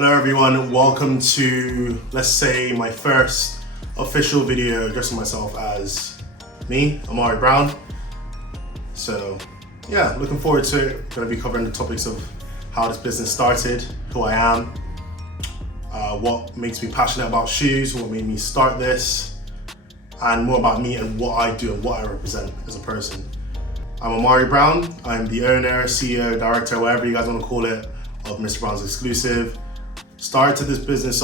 Hello everyone, welcome to, let's say, my first official video addressing myself as me, Amari Brown. So yeah, looking forward to it. Going to be covering the topics of how this business started, who I am, what makes me passionate about shoes, what made me start this, and more about me and what I do and what I represent as a person. I'm Amari Brown. I'm the owner, CEO, director, whatever you guys want to call it, of Mr. Brown's Exclusive. Started this business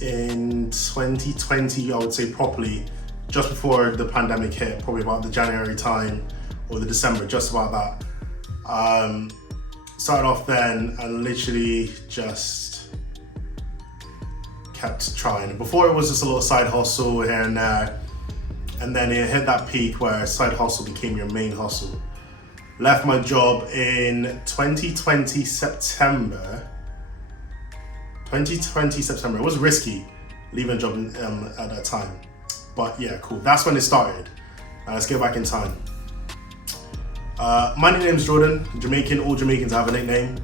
in 2020, I would say properly, just before the pandemic hit, probably about the January time or the December, just about that. Started off then and literally just kept trying. Before it was just a little side hustle here and there, and then it hit that peak where side hustle became your main hustle. Left my job in 2020 September. It was risky leaving a job at that time. But yeah, cool. That's when it started. Let's get back in time. My nickname's Jordan. Jamaican, all Jamaicans have a nickname.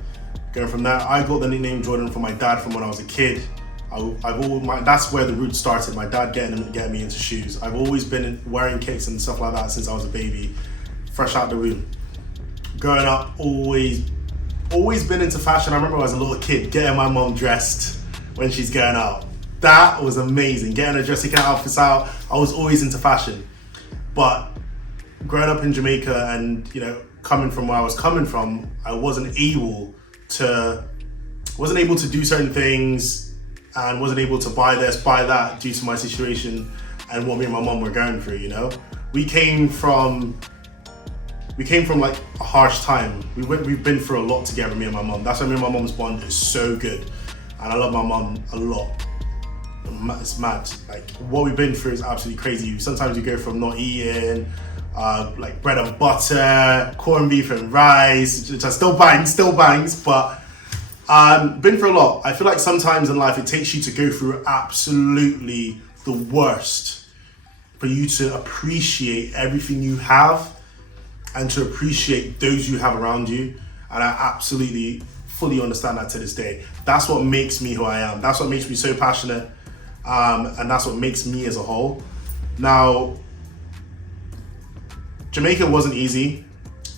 Going from there, I got the nickname Jordan from my dad from when I was a kid. That's where the roots started. My dad getting me into shoes. I've always been wearing kicks and stuff like that since I was a baby, fresh out the womb. Growing up, always been into fashion. I remember I was a little kid getting my mom dressed when she's going out. That was amazing. Getting her dressed, taking her outfits out. I was always into fashion. But growing up in Jamaica and, coming from where I was coming from, I wasn't able to do certain things and wasn't able to buy this, buy that due to my situation and what me and my mom were going through, We came from like a harsh time. We've been through a lot together, me and my mom. That's why me and my mom's bond is so good. And I love my mom a lot. It's mad. Like what we've been through is absolutely crazy. Sometimes you go from not eating, like bread and butter, corned beef and rice, which still bangs, but been through a lot. I feel like sometimes in life it takes you to go through absolutely the worst for you to appreciate everything you have and to appreciate those you have around you. And I absolutely fully understand that to this day. That's what makes me who I am. That's what makes me so passionate. And that's what makes me as a whole. Now, Jamaica wasn't easy.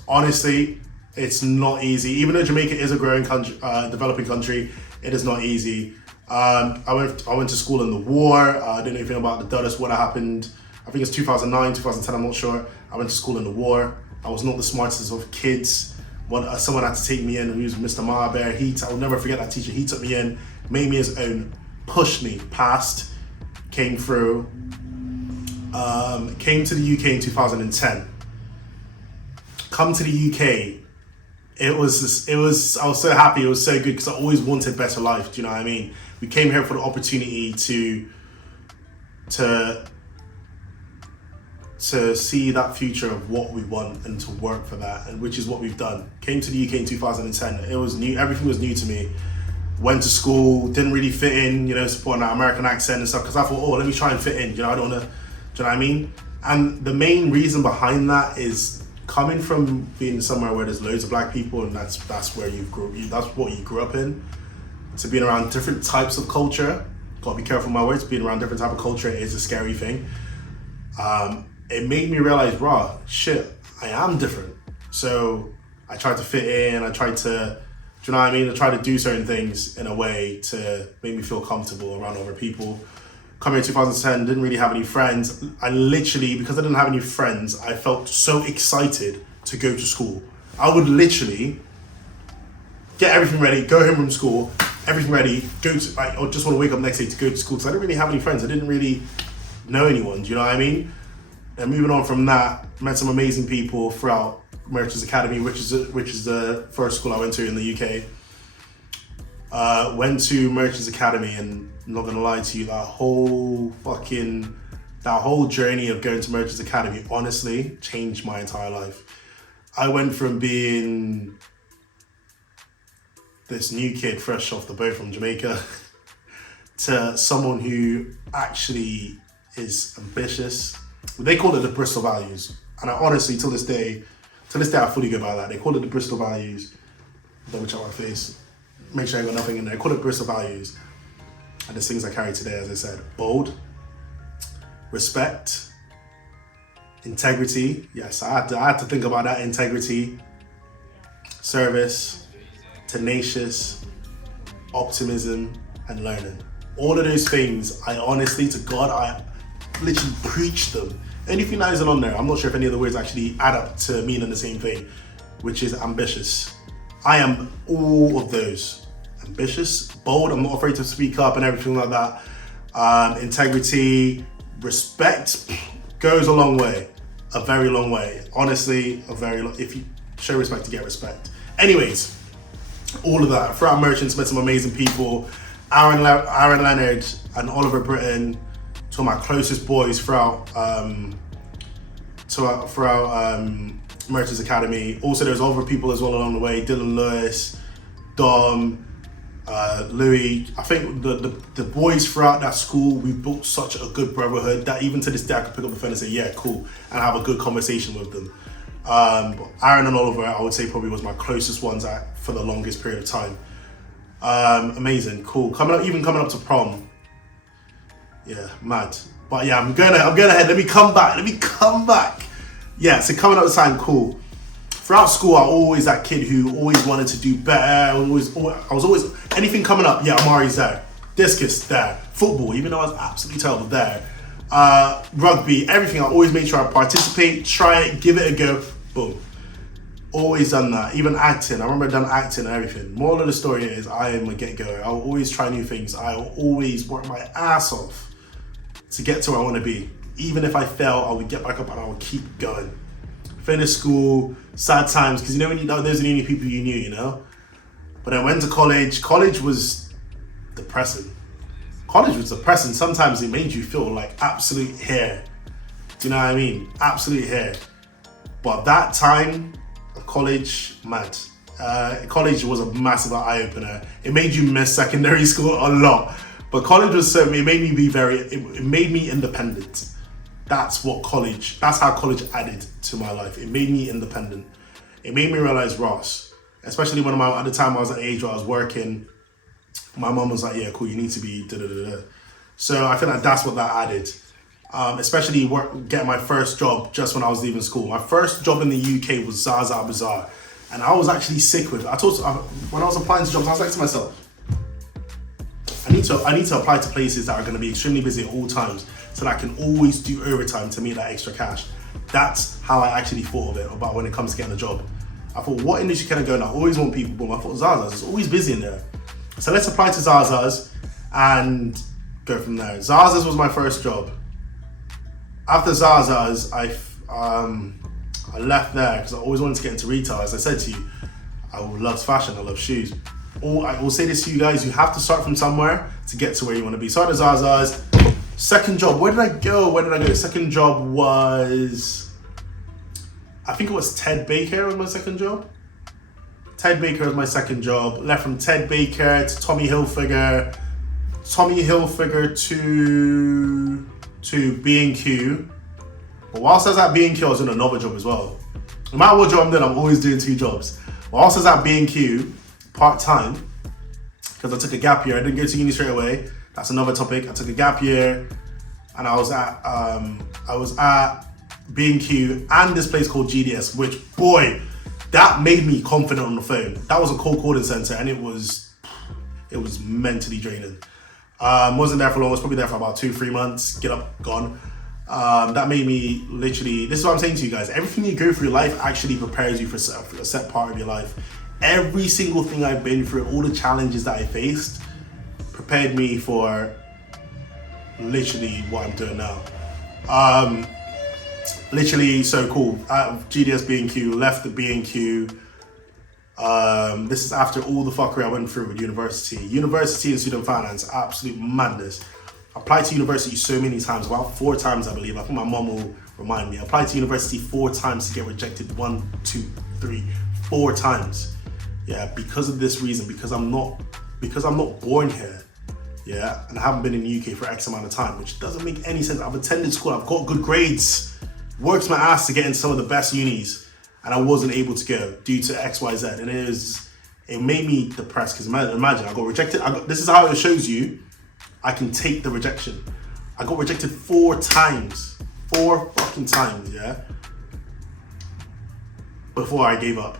Honestly, it's not easy. Even though Jamaica is a growing country, developing country, it is not easy. I went to school in the war. I didn't know anything about the Dulles war that happened. I think it's 2009, 2010, I'm not sure. I went to school in the war. I was not the smartest of kids. Someone had to take me in, who was Mr. Marbear. I will never forget that teacher. He took me in, made me his own, pushed me, passed, came through, came to the UK in 2010. Come to the UK, I was so happy, it was so good because I always wanted better life, do you know what I mean? We came here for the opportunity to see that future of what we want and to work for that, and which is what we've done. Came to the UK in 2010. It was new, everything was new to me. Went to school, didn't really fit in, supporting that American accent and stuff, because I thought, let me try and fit in, I don't want to, do you know what I mean? And the main reason behind that is coming from being somewhere where there's loads of black people, and that's where that's what you grew up in, to being around different types of culture. Gotta be careful with my words. Being around different type of culture is a scary thing. It made me realize, shit, I am different. So I tried to fit in, I tried to, do you know what I mean? I tried to do certain things in a way to make me feel comfortable around other people. Coming in 2010, didn't really have any friends. I literally, because I didn't have any friends, I felt so excited to go to school. I would literally get everything ready, go home from school, everything ready, I just want to wake up next day to go to school, because I didn't really have any friends. I didn't really know anyone, do you know what I mean? And moving on from that, met some amazing people throughout Merchants Academy, which is the first school I went to in the UK. Went to Merchants Academy, and I'm not gonna lie to you, that whole journey of going to Merchants Academy honestly changed my entire life. I went from being this new kid fresh off the boat from Jamaica to someone who actually is ambitious. They call it the Bristol Values. And I honestly, till this day, I fully go by that. They call it the Bristol Values. double check my face, make sure I got nothing in there. I call it Bristol Values. And there's things I carry today, as I said. Bold, respect, integrity. Yes, I had to think about that. Integrity, service, tenacious, optimism, and learning. All of those things, I honestly, to God, I literally preach them. Anything that isn't on there, I'm not sure if any of the words actually add up to meaning the same thing, which is ambitious. I am all of those. Ambitious, bold, I'm not afraid to speak up and everything like that. Integrity, respect goes a long way. A very long way. Honestly, if you show respect, you get respect. Anyways, all of that. Throughout Merchants, met some amazing people. Aaron Leonard and Oliver Britton, two of my closest boys throughout Merchants Academy. Also, there's other people as well along the way. Dylan Lewis, Dom, Louis. I think the boys throughout that school, we built such a good brotherhood that even to this day I could pick up the phone and say, yeah, cool, and have a good conversation with them. But Aaron and Oliver, I would say probably was my closest ones for the longest period of time. Amazing, cool. Coming up to prom. Yeah, mad. But yeah, I'm going ahead. Let me come back. Yeah, so coming up to time, cool. Throughout school, I was always that kid who always wanted to do better. I was always, anything coming up, yeah, Amari's there. Discus, there. Football, even though I was absolutely terrible, there. Rugby, everything. I always made sure I participate, try it, give it a go. Boom. Always done that. Even acting. I remember I've done acting and everything. Moral of the story is I am a get-goer. I'll always try new things. I'll always work my ass off to get to where I want to be. Even if I fail, I would get back up and I would keep going. Finish school, sad times, because when you know those are the only people you knew, But I went to college. College was depressing. Sometimes it made you feel like absolute hair. Do you know what I mean? Absolute hair. But that time of college, mad. College was a massive eye-opener. It made you miss secondary school a lot. But college was it made me it made me independent. That's how college added to my life. It made me independent. It made me realize, Ross, especially at the time I was at the age where I was working, my mom was like, yeah, cool, you need to be da-da-da-da. So I feel like that's what that added. Especially getting my first job just when I was leaving school. My first job in the UK was Zaza Bazaar. And I was actually sick with it. When I was applying to jobs, I was like to myself, I need to apply to places that are going to be extremely busy at all times so that I can always do overtime to make that extra cash. That's how I actually thought of it about when it comes to getting a job. I thought, what industry can I go in? I always want people, boom. I thought Zaza's, it's always busy in there. So let's apply to Zaza's and go from there. Zaza's was my first job. After Zaza's, I left there because I always wanted to get into retail. As I said to you, I love fashion, I love shoes. I will say this to you guys, you have to start from somewhere to get to where you want to be. Started Zaza's. Second job, where did I go? Second job was, I think it was Ted Baker was my second job. Ted Baker was my second job. Left from Ted Baker to Tommy Hilfiger to B&Q. But whilst I was at B&Q, I was doing another job as well. No matter what job I'm doing, I'm always doing two jobs. Whilst I was at B&Q, part-time, because I took a gap year. I didn't go to uni straight away. That's another topic. I took a gap year and I was at B&Q and this place called GDS, which, boy, that made me confident on the phone. That was a cold calling center and it was mentally draining. Wasn't there for long, I was probably there for about 2-3 months, get up, gone. That made me literally, this is what I'm saying to you guys, everything you go through life actually prepares you for a set part of your life. Every single thing I've been through, all the challenges that I faced, prepared me for literally what I'm doing now. Literally so cool. GDS B&Q, left the B&Q. This is after all the fuckery I went through with university. University and student finance, absolute madness. I applied to university so many times, about 4 times I believe. I think my mom will remind me. I applied to university 4 times to get rejected, 1, 2, 3, 4 times. Yeah, because of this reason, because I'm not born here. Yeah, and I haven't been in the UK for X amount of time, which doesn't make any sense. I've attended school, I've got good grades, worked my ass to get in some of the best unis, and I wasn't able to go due to X, Y, Z. And it made me depressed because imagine I got rejected. This is how it shows you I can take the rejection. I got rejected 4 times. 4 fucking times, yeah? Before I gave up.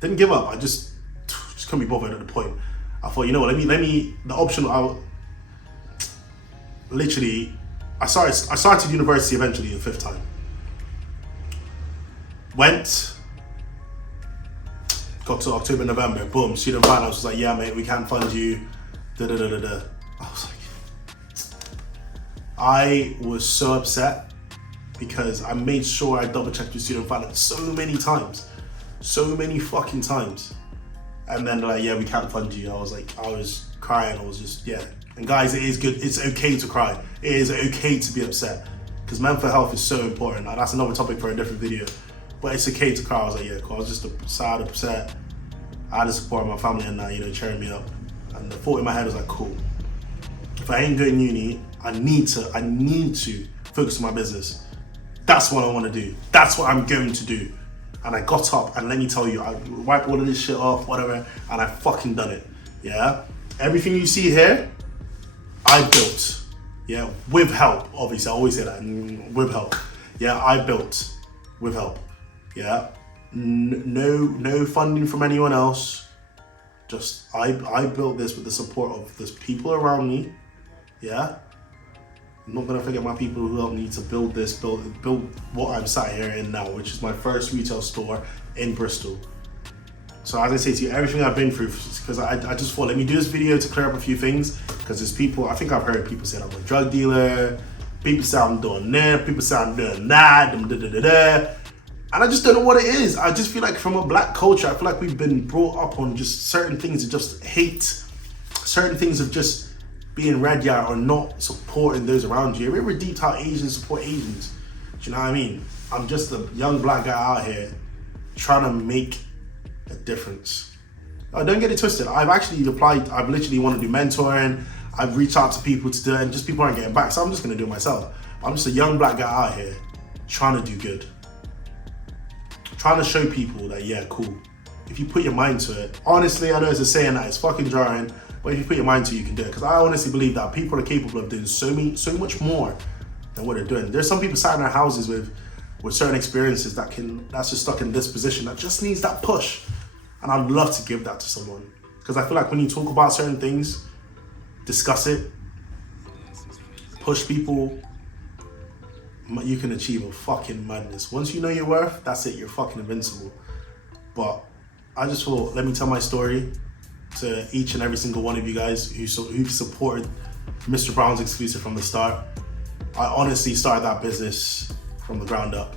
Didn't give up, I just couldn't be bothered at the point. I thought, you know what, let me, the option, literally, I started university eventually the 5th time. Got to October, November, boom, student finance was like, yeah mate, we can't fund you, da da da da da. I was like, I was so upset because I made sure I double checked with student finance so many times. So many fucking times. And then they're like, yeah, we can't fund you. I was crying, I was just, yeah. And guys, it is good, it's okay to cry. It is okay to be upset. Because mental health is so important. Now, that's another topic for a different video. But it's okay to cry. I was like, yeah, cool. I was just sad, upset. I had the support of my family and that, you know, cheering me up. And the thought in my head was like, cool. If I ain't going uni, I need to focus on my business. That's what I want to do. That's what I'm going to do. And I got up, and let me tell you, I wiped all of this shit off, whatever, and I fucking done it, yeah? Everything you see here, I built, yeah? With help, obviously, I always say that, with help. Yeah, I built with help, yeah? No funding from anyone else. Just, I built this with the support of the people around me, yeah? I'm not gonna forget my people who helped me to build this, build what I'm sat here in now, which is my first retail store in Bristol. So as I say to you, everything I've been through, because I just thought, let me do this video to clear up a few things, because there's people, I think I've heard people say I'm a drug dealer, people say I'm doing this, people say I'm doing that, and I just don't know what it is. I just feel like from a black culture, I feel like we've been brought up on just certain things to just hate, certain things of just being red yard or not supporting those around you. If we're deep how Asians support Asians, do you know what I mean? I'm just a young black guy out here trying to make a difference. Oh, don't get it twisted. I've actually applied, I've literally want to do mentoring. I've reached out to people to do it and just people aren't getting back. So I'm just gonna do it myself. I'm just a young black guy out here trying to do good. Trying to show people that, yeah, cool. If you put your mind to it, honestly, I know it's a saying that it's fucking jarring, but if you put your mind to it, you can do it. Because I honestly believe that people are capable of doing so much more than what they're doing. There's some people sat in their houses with certain experiences that's just stuck in this position that just needs that push. And I'd love to give that to someone. Because I feel like when you talk about certain things, discuss it, push people, you can achieve a fucking madness. Once you know your worth, that's it, you're fucking invincible. But I just thought, let me tell my story to each and every single one of you guys who supported Mr. Brown's exclusive from the start. I honestly started that business from the ground up.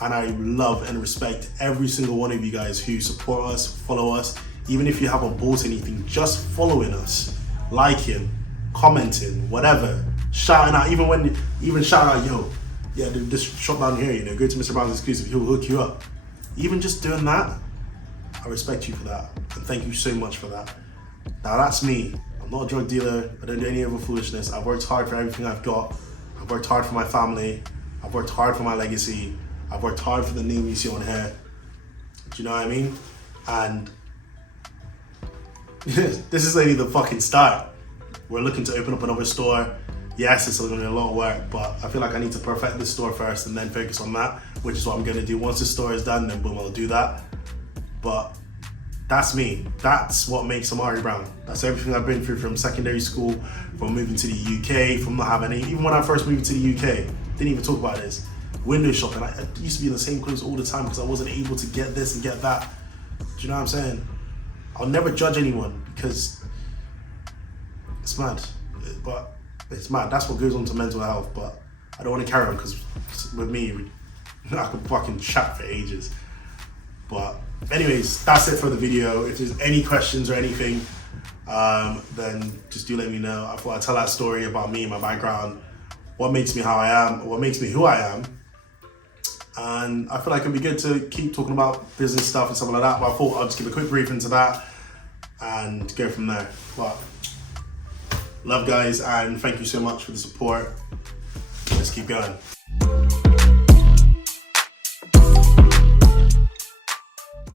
And I love and respect every single one of you guys who support us, follow us. Even if you haven't bought anything, just following us, liking, commenting, whatever, shouting out, even shout out, yo, yeah, this shop down here, you know, go to Mr. Brown's exclusive, he'll hook you up. Even just doing that, I respect you for that. And thank you so much for that. Now that's me. I'm not a drug dealer. I don't do any other foolishness. I've worked hard for everything I've got. I've worked hard for my family. I've worked hard for my legacy. I've worked hard for the name you see on here. Do you know what I mean? And this is only the fucking start. We're looking to open up another store. Yes, it's gonna be a lot of work, but I feel like I need to perfect this store first and then focus on that, which is what I'm gonna do. Once the store is done, then boom, I'll do that. But that's me. That's what makes Amari Brown. That's everything I've been through from secondary school, from moving to the UK, from not having any, even when I first moved to the UK, didn't even talk about this. Window shopping, I used to be in the same clothes all the time because I wasn't able to get this and get that. Do you know what I'm saying? I'll never judge anyone because it's mad. But it's mad. That's what goes on to mental health. But I don't want to carry on because with me, I could fucking chat for ages. But anyways, that's it for the video. If there's any questions or anything, then just do let me know. I thought I'd tell that story about me, my background, what makes me how I am, what makes me who I am. And I feel like it'd be good to keep talking about business stuff and stuff like that. But I thought I'd just give a quick brief into that and go from there. But love guys, and thank you so much for the support. Let's keep going.